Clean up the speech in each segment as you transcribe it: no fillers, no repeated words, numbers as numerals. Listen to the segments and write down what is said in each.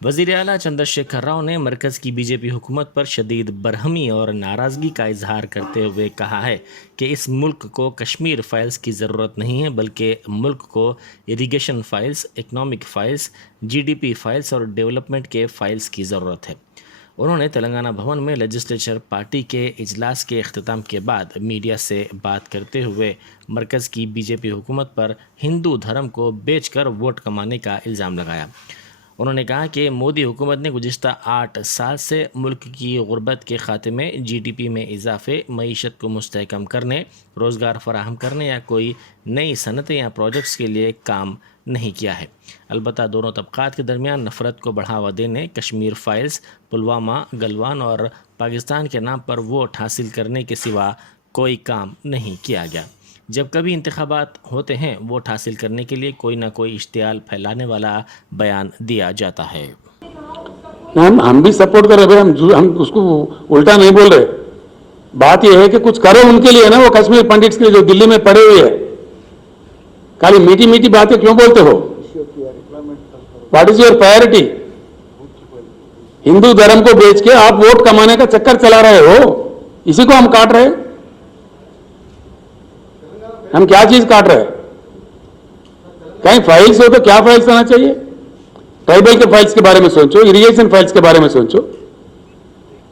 वज़ीर आला चंद्रशेखर राव ने मरकज़ की बीजेपी हुकूमत पर शदीद बरहमी और नाराज़गी का इजहार करते हुए कहा है कि इस मुल्क को कश्मीर फाइल्स की ज़रूरत नहीं है, बल्कि मुल्क को irrigation files, economic files, GDP files और डेवलपमेंट के फाइल्स की ज़रूरत है। उन्होंने तेलंगाना भवन में लेजिस्लेचर पार्टी के इजलास के अख्ताम के बाद मीडिया से बात करते हुए मरकज़ की बीजेपी हुकूमत पर हिंदू धर्म को बेचकर वोट कमाने का इल्ज़ाम लगाया। उन्होंने कहा कि मोदी हुकूमत ने गुज़िश्ता 8 साल से मुल्क की गुर्बत के खात्मे, जीडीपी में इजाफे, मईशत को मुस्तहकम करने, रोज़गार फराहम करने या कोई नई सनतें या प्रोजेक्ट्स के लिए काम नहीं किया है। अलबत्ता दोनों तबक़ात के दरमियान नफ़रत को बढ़ावा देने, कश्मीर फाइल्स, पुलवामा, गलवान और पाकिस्तान के नाम पर वोट हासिल करने के सिवा कोई काम नहीं किया गया। जब कभी इंतखाबात होते हैं, वोट हासिल करने के लिए कोई ना कोई इश्तियाल फैलाने वाला बयान दिया जाता है। हम भी सपोर्ट कर रहे हैं, हम उसको उल्टा नहीं बोल रहे। बात यह है कि कुछ करो उनके लिए ना, वो कश्मीर पंडिट्स के लिए जो दिल्ली में पड़े हुए हैं। खाली मीठी मीठी बातें क्यों बोलते हो? What is your priority? Hindu धर्म को बेच के आप वोट कमाने का चक्कर चला रहे हो, इसी को हम काट रहे हैं। हम क्या चीज काट रहे हैं? कहीं फाइल्स हो तो क्या फाइल्स आना चाहिए? ट्राइबल के फाइल्स के बारे में सोचो, इरिगेशन फाइल्स के बारे में सोचो,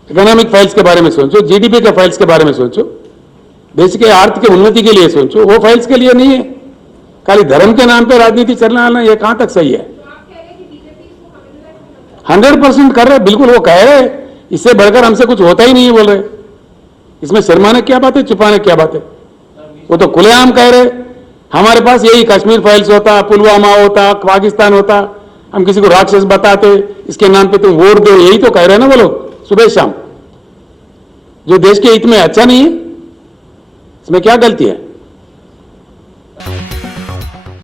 इकोनॉमिक फाइल्स के बारे में सोचो, जीडीपी के फाइल्स के बारे में सोचो, देश के आर्थिक उन्नति के लिए सोचो। वो फाइल्स के लिए नहीं है। खाली धर्म के नाम पे राजनीति चलना ये कहां तक सही है? 100% कर रहे, बिल्कुल वो कह रहे। इससे बढ़कर हमसे कुछ होता ही नहीं है बोल रहे। इसमें शर्माने क्या बात है, छुपाने क्या बात है? वो तो खुलेआम कह रहे। हमारे पास यही कश्मीर फाइल्स होता, पुलवामा होता, पाकिस्तान होता, हम किसी को राक्षस बताते, इसके नाम पे तुम वोट दो, यही तो कह रहे हैं ना वो लोग सुबह शाम। जो देश के हित में अच्छा नहीं है, इसमें क्या गलती है?